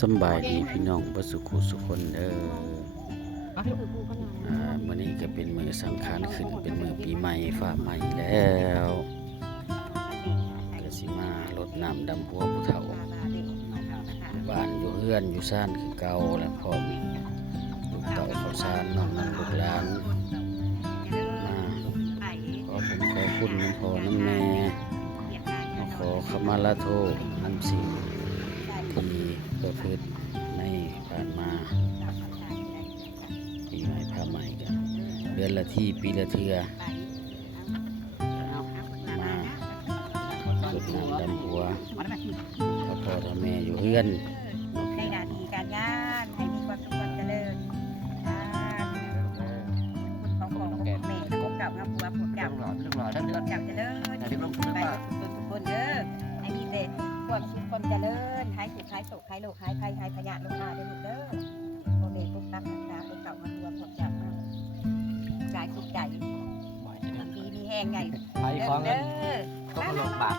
สำบายดีพี่น้องบ่สุขสุขคนเด้อมื้อนี้ก็เป็นมื้อสังขารขึ้นเป็นมื้อปีใหม่ฟ้าใหม่แล้วก็สิมารดน้ำดำหัวผู้เฒ่าบ้านอยู่เฮือนอยู่ซ่านคือเก่าแล้วพร้อมลูกเต่าข้าวสารน้องนั่นลูกหลานมาขอคุณน้ำพ่อน้ำแม่ขอขมาลาโทษนำสิ่งที่ประพฤติในผ่านมาปีใหม่ผ้าใหม่กันเดือนละที่ปีละเทื่อมาสุดน้ำดำหัวพ่อแม่อยู่เฮือนให้หน้าที่การงานให้มีความสุขความเจริญคุณของแม่ของเก่าน้ำบัวพวกเก่าทั้งเดือนเก่าเจริญไปทุกคนเด้อให้มีแต่ความสุขความเจริญหายสุขหายโศกหายโรคหายภัยหายพยาธิโรคมาเด้อลูกเด้อพ่อแม่พวกตั้งรักษาพวกเก่ามาบัวพวกเก่ากายสุขใจปีมีแห้งไงเด้อก็มาลงบาท